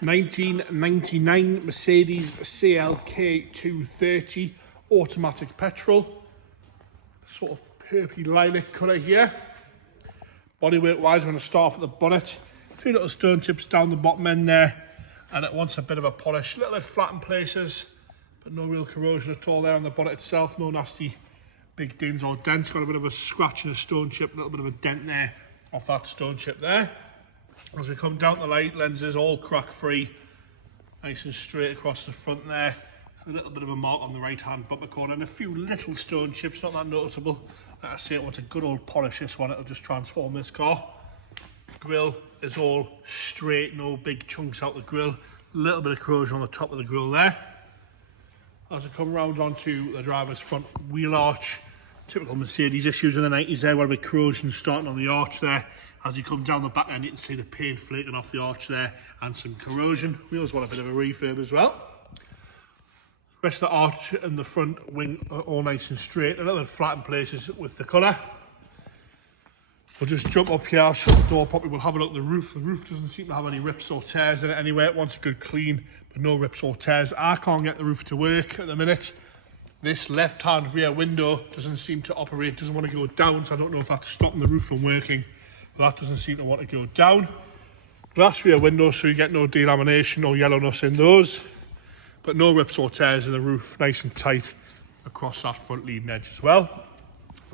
1999 Mercedes CLK230 automatic petrol. Sort of purpley lilac colour here. Bodywork wise, I'm going to start off at the bonnet. A few little stone chips down the bottom end there, and it wants a bit of a polish. A little bit flat in places, but no real corrosion at all there on the bonnet itself. No nasty big dings or dents. Got a bit of a scratch and a stone chip, a little bit of a dent there off that stone chip there. As we come down the light, lenses all crack free, nice and straight across the front there. A little bit of a mark on the right hand bumper corner and a few little stone chips, not that noticeable. Like I say, it wants a good old polish, this one. It'll just transform this car. Grille is all straight, no big chunks out the grille. A little bit of corrosion on the top of the grille there. As we come round onto the driver's front wheel arch, typical Mercedes issues in the 90s there, where a bit of corrosion starting on the arch there. As you come down the back end, you can see the paint flaking off the arch there and some corrosion. Wheels want a bit of a refurb as well. Rest of the arch and the front wing are all nice and straight, a little bit flat in places with the colour. We'll just jump up here, I'll shut the door properly, we'll have a look at the roof. The roof doesn't seem to have any rips or tears in it anyway. It wants a good clean, but no rips or tears. I can't get the roof to work at the minute. This left-hand rear window doesn't seem to operate, doesn't want to go down, so I don't know if that's stopping the roof from working. But that doesn't seem to want to go down. Glass rear windows, so you get no delamination or yellowness in those. But no rips or tears in the roof, nice and tight across that front leading edge as well.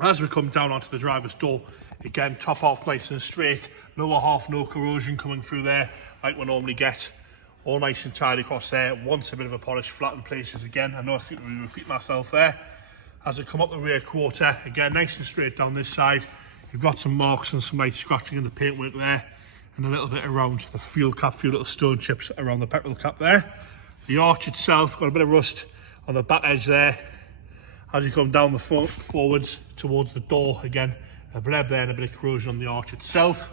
As we come down onto the driver's door, again, top half nice and straight, lower half no corrosion coming through there, like we normally get. All nice and tidy across there. Wants a bit of a polish, flat in places again. I know I seem to be repeating myself there. As I come up the rear quarter, again, nice and straight down this side. You've got some marks and some light scratching in the paintwork there, and a little bit around the fuel cap, a few little stone chips around the petrol cap there. The arch itself got a bit of rust on the back edge there. As you come down the front forwards towards the door, again, a bleb there and a bit of corrosion on the arch itself.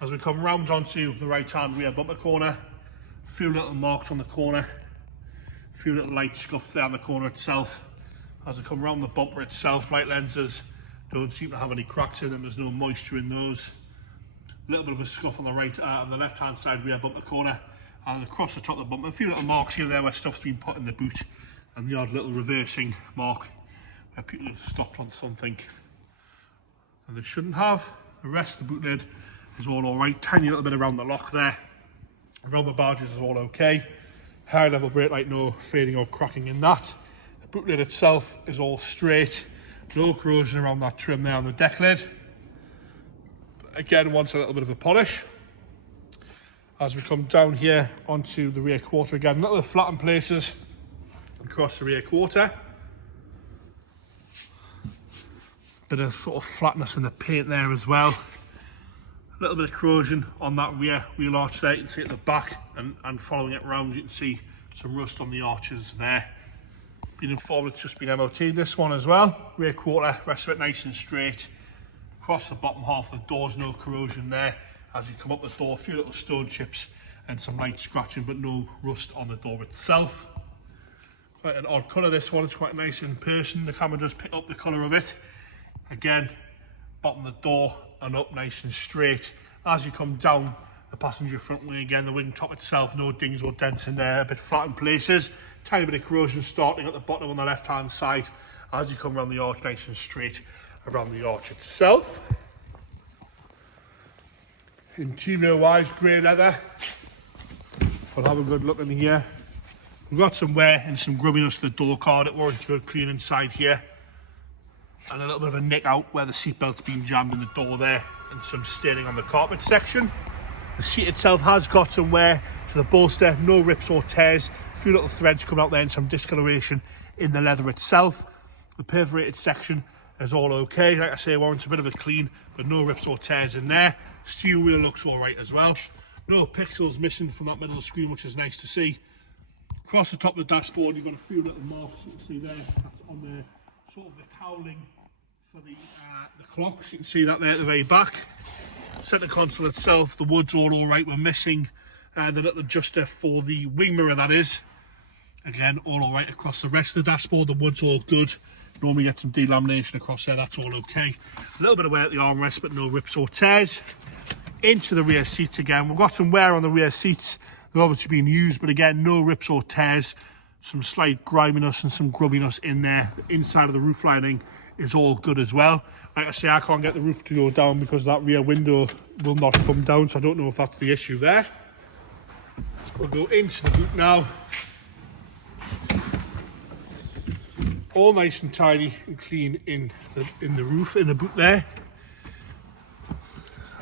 As we come round onto the right hand rear bumper corner, a few little marks on the corner, a few little light scuffs there on the corner itself. As I come round the bumper itself, light lenses don't seem to have any cracks in them, there's no moisture in those. A little bit of a scuff on the right, on the left hand side rear bumper corner, and across the top of the bumper, a few little marks here there where stuff's been put in the boot, and the odd little reversing mark where people have stopped on something and they shouldn't have. The rest of the boot lid is all alright, tiny little bit around the lock there. Around the barges is all okay. High level brake light, no fading or cracking in that. The boot lid itself is all straight. No corrosion around that trim there on the deck lid. Again, wants a little bit of a polish. As we come down here onto the rear quarter again, a little flat in places across the rear quarter. Bit of sort of flatness in the paint there as well. A little bit of corrosion on that rear wheel arch there. You can see at the back, and following it round, you can see some rust on the arches there. Been informed it's just been MOT'd, this one as well. Rear quarter, rest of it nice and straight. Across the bottom half of the doors, no corrosion there. As you come up the door, a few little stone chips and some light scratching, but no rust on the door itself. Quite an odd colour, this one. It's quite nice in person. The camera does pick up the colour of it. Again, bottom of the door and up nice and straight. As you come down the passenger front wing again, the wing top itself, no dings or dents in there, a bit flat in places. Tiny bit of corrosion starting at the bottom on the left hand side. As you come around the arch, nice and straight around the arch itself. Interior wise, grey leather. We'll have a good look in here. We've got some wear and some grubbiness to the door card. It warrants a good clean inside here. And a little bit of a nick out where the seatbelt's been jammed in the door there, and some staining on the carpet section. The seat itself has got some wear to the bolster, no rips or tears. A few little threads coming out there and some discoloration in the leather itself. The perforated section is all okay. Like I say, warrants a bit of a clean, but no rips or tears in there. Steering wheel looks all right as well. No pixels missing from that middle of the screen, which is nice to see. Across the top of the dashboard, you've got a few little marks you can see there. That's on the sort of the cowling for the clocks. You can see that there at the very back. Centre console itself, the wood's all right. We're missing the little adjuster for the wing mirror, that is. Again, all right across the rest of the dashboard. The wood's all good. Normally get some delamination across there, that's all okay. A little bit of wear at the armrest, but no rips or tears. Into the rear seats again. We've got some wear on the rear seats. They're obviously being used, but again, no rips or tears. Some slight griminess and some grubbiness in there. The inside of the roof lining is all good as well. Like I say, I can't get the roof to go down because that rear window will not come down, so I don't know if that's the issue there. We'll go into the boot now. All nice and tidy and clean in the roof, in the boot there.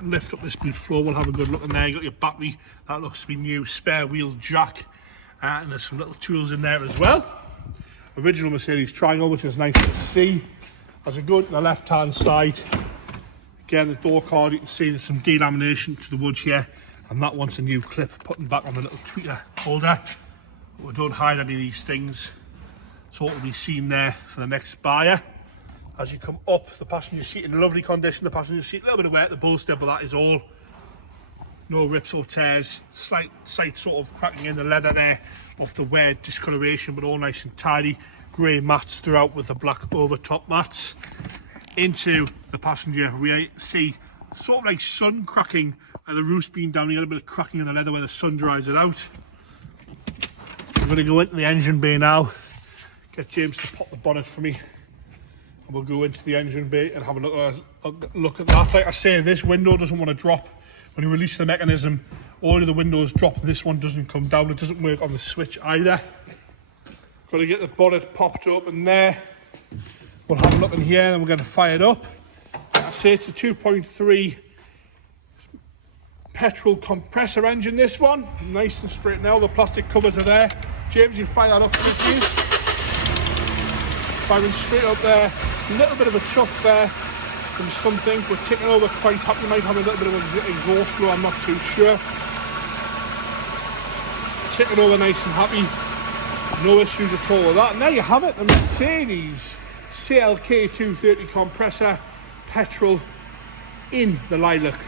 Lift up this boot floor, we'll have a good look in there. You got your battery, that looks to be new, spare wheel jack, and there's some little tools in there as well. Original Mercedes triangle, which is nice to see. As I go to the left hand side, again the door card, you can see there's some delamination to the wood here, and that one's a new clip putting back on the little tweeter holder. But we don't hide any of these things, it's all to be seen there for the next buyer. As you come up, the passenger seat in lovely condition, the passenger seat a little bit of wear at the bolster, but that is all. No rips or tears, slight sort of cracking in the leather there off the wear discoloration, but all nice and tidy. Grey mats throughout with the black over top mats. Into the passenger rear seat, sort of like sun cracking, and the roof's been down here, a bit of cracking in the leather where the sun dries it out. We're going to go into the engine bay now, get James to pop the bonnet for me, and we'll go into the engine bay and have a look at that. Like I say, this window doesn't want to drop. When you release the mechanism, all of the windows drop, this one doesn't come down. It doesn't work on the switch either. Got to get the bonnet popped open there. We'll have a look in here and we're going to fire it up. I say it's a 2.3 petrol compressor engine, this one. Nice and straight now, the plastic covers are there. James, you fire that up for me, please. Firing straight up there. A little bit of a chuff there from something. We're ticking over quite happy. Might have a little bit of an exhaust flow, I'm not too sure. Ticking over nice and happy. No issues at all with that. And there you have it, the Mercedes CLK230 compressor petrol in the lilac.